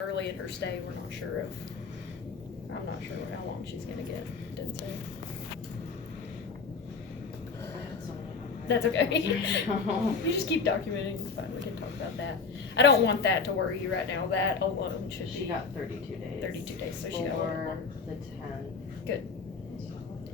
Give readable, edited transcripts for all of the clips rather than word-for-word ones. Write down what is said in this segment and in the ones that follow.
early in her stay. We're not sure of. I'm not sure how long she's gonna get. Didn't say. That's okay. You just keep documenting. It's fine. We can talk about that. I don't want that to worry you right now. That alone should be. She got 32 days. 32 days, so she got a little for more. the 10th. Good.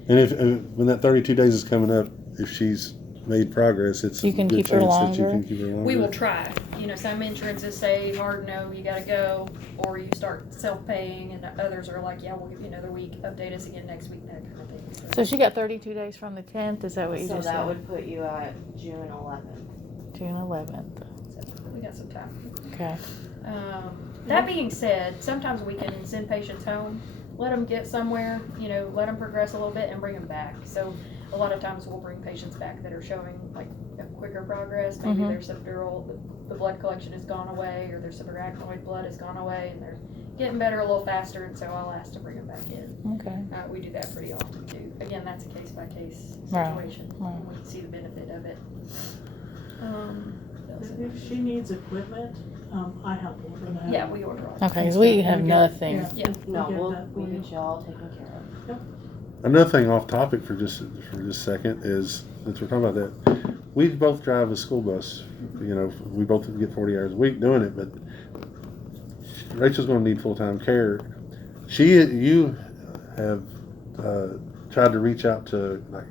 And if when that 32 days is coming up, if she's made progress, it's You a can good keep her chance that you longer. can keep her longer. We will try. You know, some insurances say hard no, you gotta go, or you start self-paying, and others are like, yeah, we'll give you another week, update us again next week, that kind of thing. So she got 32 days from the 10th. Is that what you So just that said? would put you at June 11th. June 11th. So we got some time. Okay. That being said, sometimes we can send patients home, let them get somewhere, you know, let them progress a little bit and bring them back. So a lot of times we'll bring patients back that are showing like a quicker progress. Maybe Mhm. their subdural, the blood collection has gone away, or their subarachnoid blood has gone away, and they're getting better a little faster, and so I'll ask to bring them back in. Okay. We do that pretty often too. Again, that's a case by case Right. situation. Right. And we can see the benefit of it. If she needs equipment, I help order that. Yeah, we order all. Okay, because we have nothing. Yeah. No, get we'll that we for you. get you all taken care of. Another thing off topic for just a second is, since we're talking about that, we both drive a school bus. You know, we both get 40 hours a week doing it, but Rachel's going to need full-time care. You have tried to reach out to like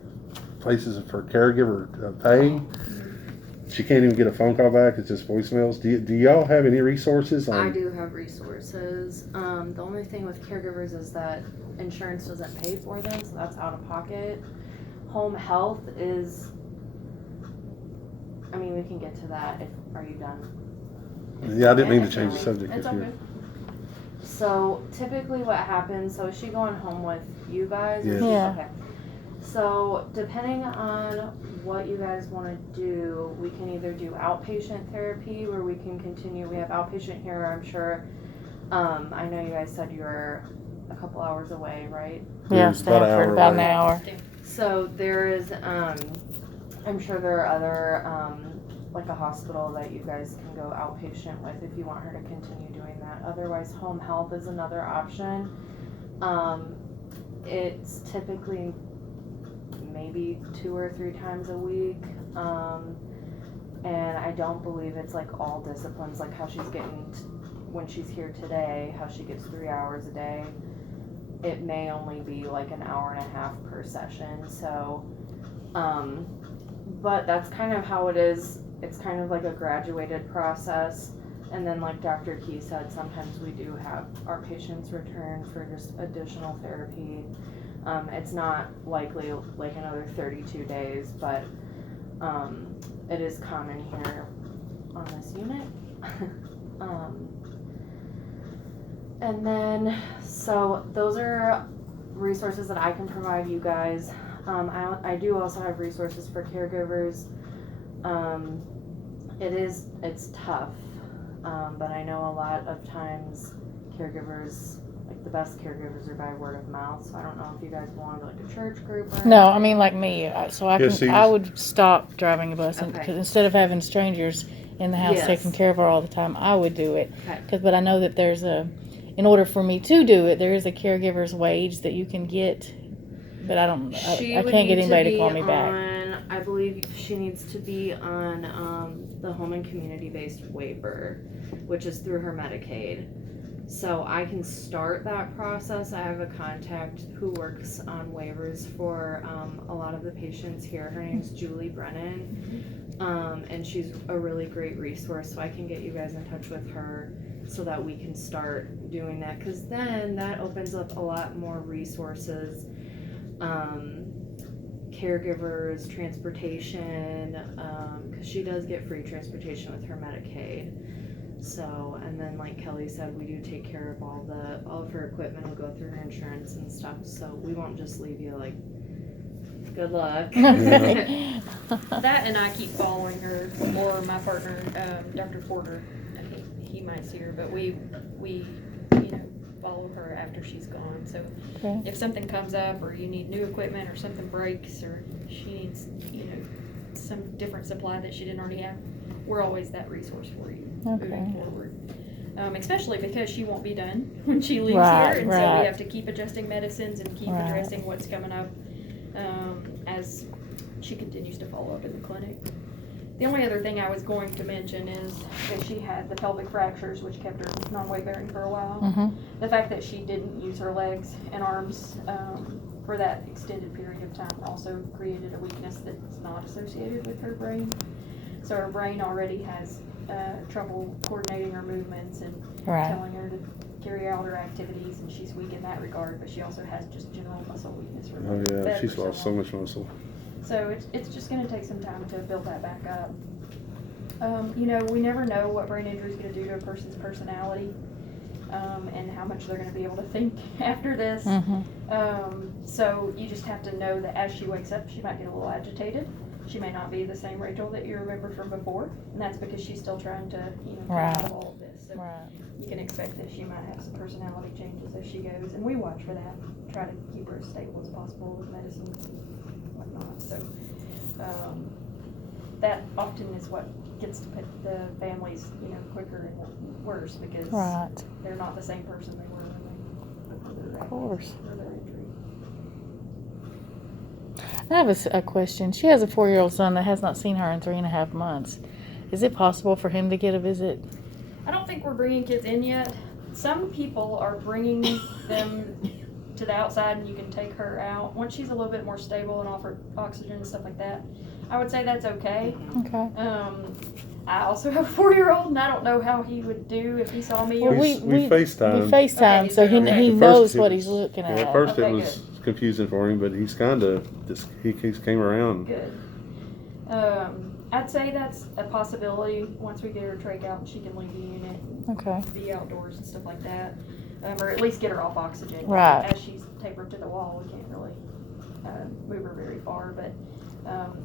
places for caregiver pay. She can't even get a phone call back. It's just voicemails. Do y'all have any resources I on? do have resources. The only thing with caregivers is that insurance doesn't pay for them, so that's out of pocket. Home health is, I mean, we can get to that. Are you done? Yeah, I didn't mean to change the subject. It's if all you're- good. So typically what happens, so is she going home with you guys? Or Yes. Yeah. Okay. So depending on what you guys want to do, we can either do outpatient therapy where we can continue. We have outpatient here, I'm sure. I know you guys said you were a couple hours away, right? Yeah, It's about an Stanford, hour about an away. hour. So there is, I'm sure there are other, like a hospital that you guys can go outpatient with if you want her to continue doing that. Otherwise, home health is another option. It's typically maybe 2 or 3 times a week. And I don't believe it's like all disciplines, like how she's getting, when she's here today, how she gets 3 hours a day. It may only be like an hour and a half per session. So, but that's kind of how it is. It's kind of like a graduated process. And then like Dr. Key said, sometimes we do have our patients return for just additional therapy. It's not likely like another 32 days, but it is common here on this unit. And then, so those are resources that I can provide you guys. I do also have resources for caregivers. It's tough, but I know a lot of times caregivers, like the best caregivers are by word of mouth, so I don't know if you guys belong to like a church group or No, I anything. mean like me. So I Yeah, can. see- I would stop driving a bus, Okay. because instead of having strangers in the house Yes. taking care of her all the time, I would do it. Okay. But I know that there's in order for me to do it, there is a caregiver's wage that you can get. But I don't. She I would can't get need anybody to be call me back. on, I believe she needs to be on the home and community-based waiver, which is through her Medicaid. So I can start that process. I have a contact who works on waivers for a lot of the patients here. Her name's Julie Brennan, and she's a really great resource. So I can get you guys in touch with her so that we can start doing that. Because then that opens up a lot more resources. Caregivers, transportation, because she does get free transportation with her Medicaid. So, and then like Kelly said, we do take care of all of her equipment will go through her insurance and stuff. So we won't just leave you like, good luck. That and I keep following her, or my partner, Dr. Porter. He might see her, but we follow her after she's gone. So Okay. if something comes up, or you need new equipment, or something breaks, or she needs some different supply that she didn't already have, we're always that resource for you Okay. moving forward. Especially because she won't be done when she leaves Right, here, and so right. we have to keep adjusting medicines and keep Right. addressing what's coming up as she continues to follow up in the clinic. The only other thing I was going to mention is that she had the pelvic fractures, which kept her non-weight bearing for a while. Mm-hmm. The fact that she didn't use her legs and arms for that extended period of time also created a weakness that's not associated with her brain. So her brain already has trouble coordinating her movements and Right. telling her to carry out her activities, and she's weak in that regard, but she also has just general muscle weakness from Oh, being yeah, fed she's for lost so long. much muscle. So it's just gonna take some time to build that back up. You know, we never know what brain injury is gonna do to a person's personality, and how much they're gonna be able to think after this. Mm-hmm. So you just have to know that as she wakes up, she might get a little agitated. She may not be the same Rachel that you remember from before, and that's because she's still trying to, come out Right. of all of this. So Right. you can expect that she might have some personality changes as she goes, and we watch for that. Try to keep her as stable as possible with medicines and whatnot. So that often is what gets to put the families, quicker and worse because Right. they're not the same person they were when they Of course. for their injury. I have a question. She has a 4-year-old son that has not seen her in 3.5 months. Is it possible for him to get a visit? I don't think we're bringing kids in yet. Some people are bringing them to the outside and you can take her out. Once she's a little bit more stable and offer oxygen and stuff like that, I would say that's okay. Okay. I also have a 4-year-old and I don't know how he would do if he saw me. Well, We we FaceTime. We FaceTime, Okay, so he okay. he At first knows it what was- he's looking Yeah, at. at first Okay, it was confusing for him, but he's kind of just he came around. Good. I'd say that's a possibility once we get her trach out and she can leave the unit and Okay. be outdoors and stuff like that. Or at least get her off oxygen. Right. As she's tapered to the wall, we can't really move her very far. But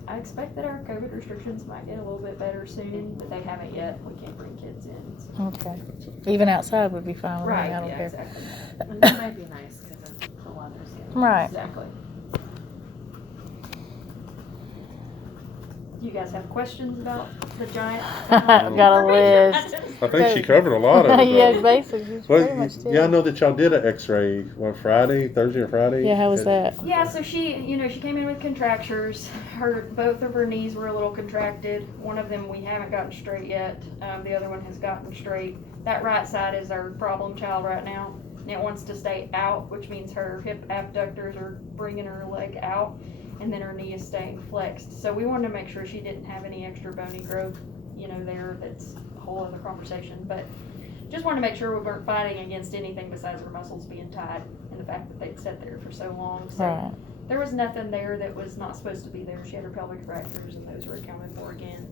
I expect that our COVID restrictions might get a little bit better soon, but they haven't yet. We can't bring kids in. So. Okay. Even outside would be fine with Right, me. I don't yeah, care. exactly. And that might be nice because the weather's getting. Right. Exactly. Do you guys have questions about the giant? I've got a list. I think she covered a lot of it. Yeah, though. basically, it's Well, pretty much yeah, I did. know that y'all did an X-ray. What, Thursday or Friday? Yeah, how was that? Yeah, so she came in with contractures. Both of her knees were a little contracted. One of them we haven't gotten straight yet. The other one has gotten straight. That right side is our problem child right now. And it wants to stay out, which means her hip abductors are bringing her leg out, and then her knee is staying flexed. So we wanted to make sure she didn't have any extra bony growth, there. That's a whole other conversation. But just wanted to make sure we weren't fighting against anything besides her muscles being tight and the fact that they'd sat there for so long. So Right. there was nothing there that was not supposed to be there. She had her pelvic fractures and those were accounted for again.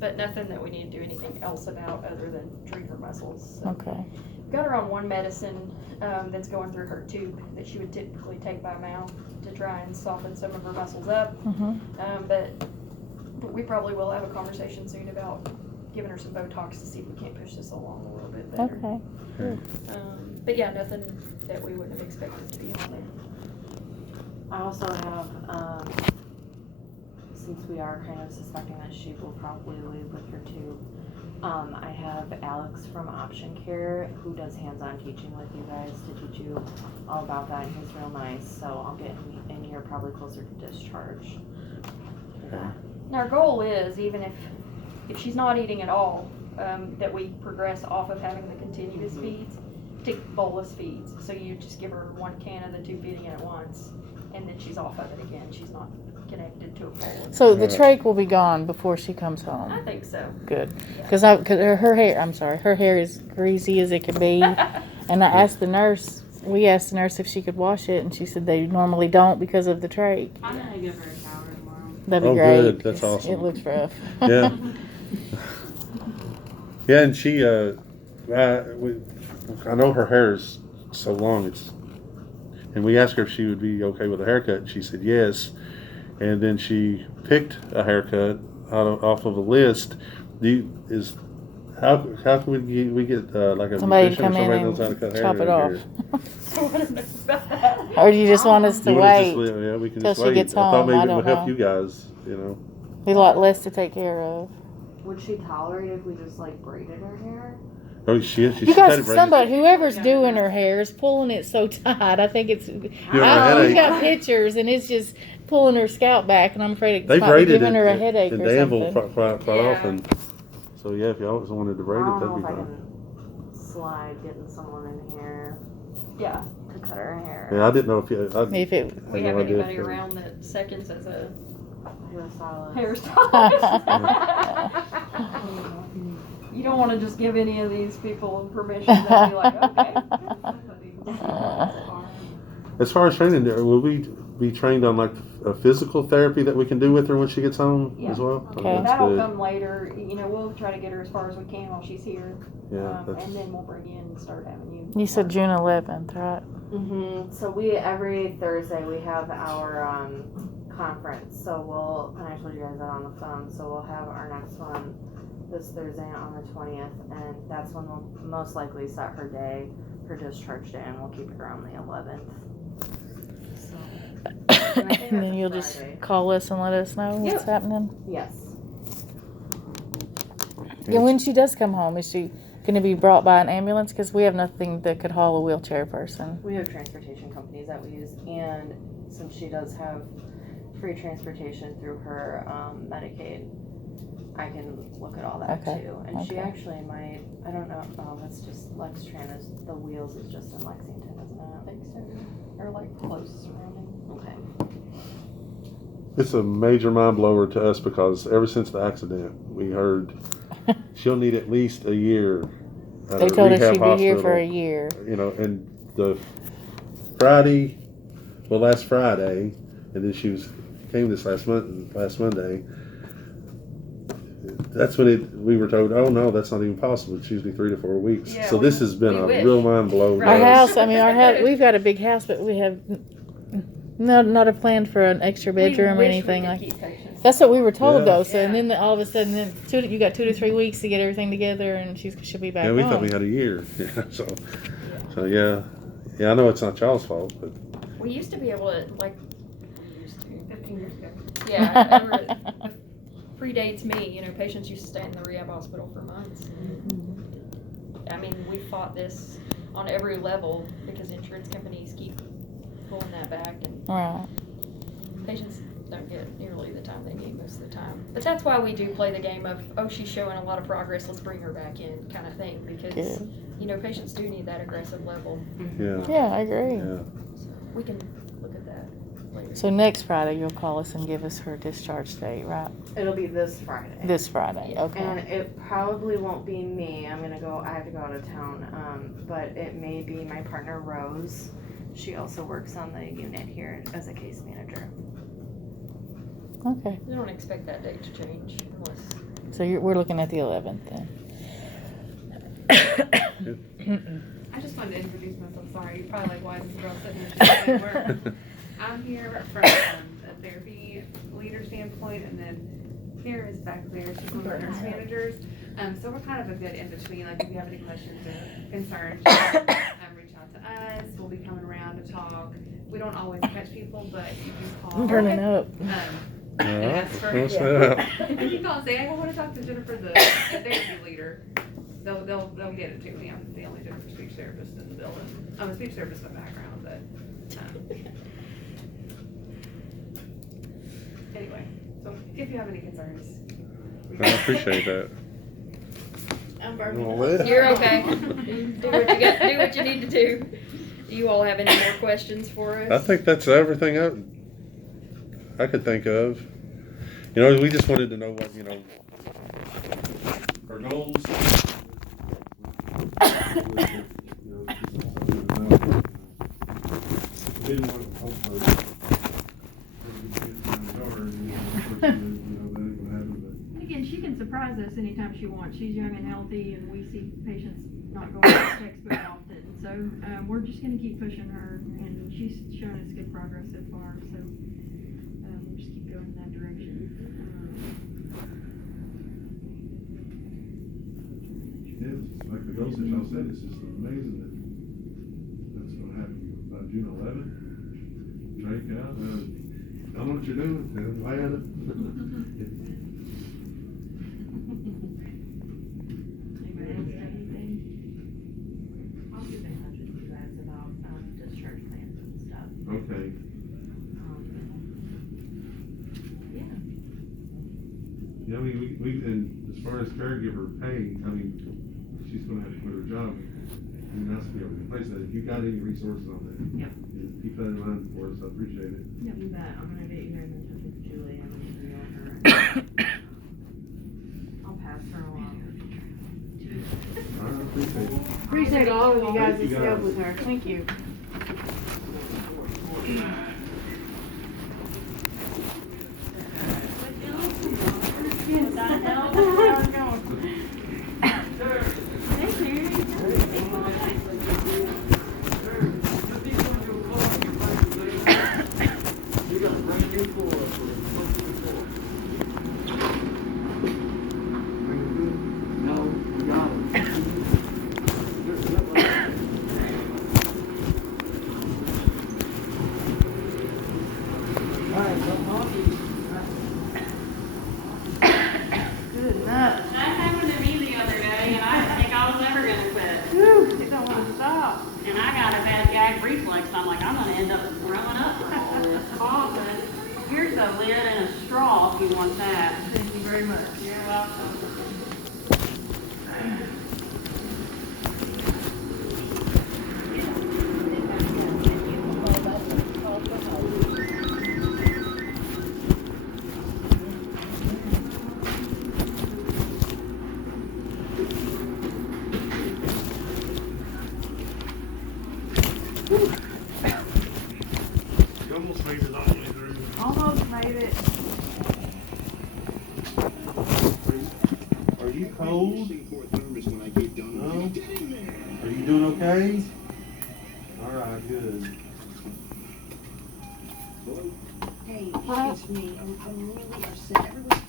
But nothing that we need to do anything else about other than treat her muscles. So Okay. got her on one medicine that's going through her tube that she would typically take by mouth to try and soften some of her muscles up. Mm-hmm. But we probably will have a conversation soon about giving her some Botox to see if we can't push this along a little bit better. Okay. But yeah, nothing that we wouldn't have expected to be on there. I also have, since we are kind of suspecting that she will probably leave with her tube, I have Alex from Option Care who does hands-on teaching with you guys to teach you all about that, and he's real nice, so I'll get him in here probably closer to discharge. And our goal is, even if she's not eating at all, that we progress off of having the continuous feeds to bolus feeds. So you just give her one can of the tube feeding at once, and then she's off of it again. She's not connected to a bolus. So the Right. trach will be gone before she comes I home. think so. Good. Yeah. Because her hair, I'm sorry, her hair is greasy as it can be. And I asked the nurse, we asked the nurse if she could wash it, and she said they normally don't because of the trach. I'm gonna give her a shower tomorrow. That'd be Oh, great. good. That's 'cause awesome. It looks rough. Yeah. Yeah, and she, I know her hair is so long. And we asked her if she would be okay with a haircut, and she said yes. And then she picked a haircut off of a list. How can we get like a Somebody to beautician or come in somebody knows how to and cut hair chop it around off. here? So I don't know about that. Or do you just want us to You wanna just wait? yeah, we can till just she wait. gets I thought home? maybe I it don't would help know. you guys, Be a lot less to take care of. Would she tolerate if we just like braided her hair? Oh, she You guys, somebody, whoever's doing her hair is pulling it so tight. I think it's. have a We've headache. got pictures, and it's just pulling her scalp back, and I'm afraid it's They might be braided giving it her a headache in or Danville something. quite Yeah. often. So yeah, if y'all wanted to braid I it, don't that'd know be if I fine. can slide getting someone in here Yeah, to cut her hair. Yeah, I didn't know if you. I If it. we had have no idea anybody if- around that seconds as a Hairstylist. hairstylist. You don't wanna just give any of these people permission to be like, okay. As far as training, will we be trained on like a physical therapy that we can do with her when she gets home Yeah. as well? Okay. That's That'll good. come later, you know, we'll try to get her as far as we can while she's here. Yeah, that's, And then we'll bring you in and start having you. You said June 11th, right? So we every Thursday we have our conference. So I told you guys that on the phone. So we'll have our next one this Thursday on the 20th, and that's when we'll most likely set her day, her discharge day, and we'll keep it around the 11th. So, and I think And that's then a you'll just Friday. call us and let us know what's happening. Yes. Yeah, when she does come home, is she going to be brought by an ambulance? Because we have nothing that could haul a wheelchair person. We have transportation companies that we use, and since she does have free transportation through her Medicaid, I can look at all that Okay, too. And she okay. actually might, I don't know, that's just Lextran is, the Wheels is just in Lexington, isn't I it? think so, or like close surrounding. Okay. it's a major mind blower to us because ever since the accident, we heard she'll need at least a year. At They a told us rehab she'd be here for a hospital. year. You know, and the last Friday, and then she came this last Monday. That's when we were told, oh no, that's not even possible. It's usually 3 to 4 weeks. Yeah, So this has been we a wish. real mind blow. to Right. Our us. house, I mean, we've got a big house, but we have not a plan for an extra bedroom or We wish we anything could like. keep patients. That's what we were told Yeah. though. So and Yeah. then all of a sudden, you got 2 to 3 weeks to get everything together, and she'll be back Yeah, we home. thought we had a year. Yeah, so yeah. I know it's not y'all's fault, but We used to be able to, like, 15 years ago. yeah, it predates me, you know, patients used to stay in the rehab hospital for months. I mean, we fought this on every level because insurance companies keep pulling that back, and Right. patients don't get nearly the time they need most of the time. But that's why we do play the game of, oh, she's showing a lot of progress, let's bring her back in, kind of thing, because, Good. you know, patients do need that aggressive level. yeah. Yeah, I agree. Yeah. So we can look at that later. So next Friday you'll call us and give us her discharge date, right? It'll be this Friday. This Friday. Okay. And it probably won't be me. I have to go out of town. But it may be my partner Rose. She also works on the unit here as a case manager. Okay. We don't expect that date to change unless, So we're looking at the 11th then. I just wanted to introduce myself. Sorry, you're probably like, why is this girl sitting here? She's doing work. I'm here from a therapy leader standpoint, and then here is Beck Lear. She's one of our nurse managers. So we're kind of a good in between. Like if you have any questions or concerns, reach out to us. We'll be coming around to talk. We don't always catch people, but if you call, I'm burning up. and ask for What's if that? you call and say, I want to talk to Jennifer, the therapy leader, they'll get it to me. I'm the only Jennifer speech therapist in the building. I'm a speech therapist by background, but anyway. So if you have any concerns, I appreciate that. I'm you're okay. Do what you need to do. Do you all have any more questions for us? I think that's everything I could think of. You know, we just wanted to know what, you know, our goals. Again, she can surprise us anytime she wants. She's young and healthy, and we see patients not going to the textbook often. So we're just going to keep pushing her, and she's shown us good progress so far. So we'll just keep going in that direction. Yeah, like the goals that y'all said, it's just amazing that that's gonna happen by June 11th. Drake out, I know what you're doing, and glad. Anybody else have anything? I mean, we can, as far as caregiver pay, I mean, she's gonna have to quit her job. And that's to be able to replace that. If you got any resources on that. Yep. Keep that in mind for us, I appreciate it. Yep, you bet. I'm gonna get you guys in touch with Julie. I'm gonna email her. I'll pass her along. I appreciate it. Appreciate all of you guys Thank you that stayed guys. with her. Thank you. That happened to me the other day, and I didn't think I was ever gonna quit. It don't want to stop. And I got a bad gag reflex, I'm like, I'm gonna end up throwing up with all this coffee. Here's a lid and a straw if you want that. Thank you very much. You're welcome. You almost made it all the way through. Almost made it. Are you cold? No? Are you doing okay? All right, good. Hey, it's me. I'm really upset. Everybody.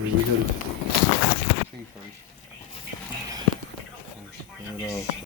We go to. First. Turn it off.